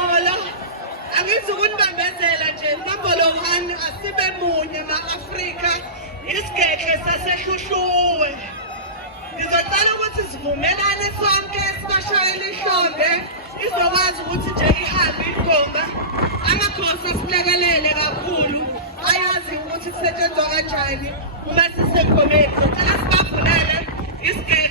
Nombolo angithi ukunibambezela nje nombolo 1 asibe munye ma-Afrika isigekle saseshushuwe. Ngizocela ukuthi sivumelane sonke sibashayele ihlombe izokwazi ukuthi nje ihambe igomba amakhosi asilekelele kakhulu ayazi ukuthi kusetshenzwa kanjani uma sisengomeni. Ngicela sibavulele isigekle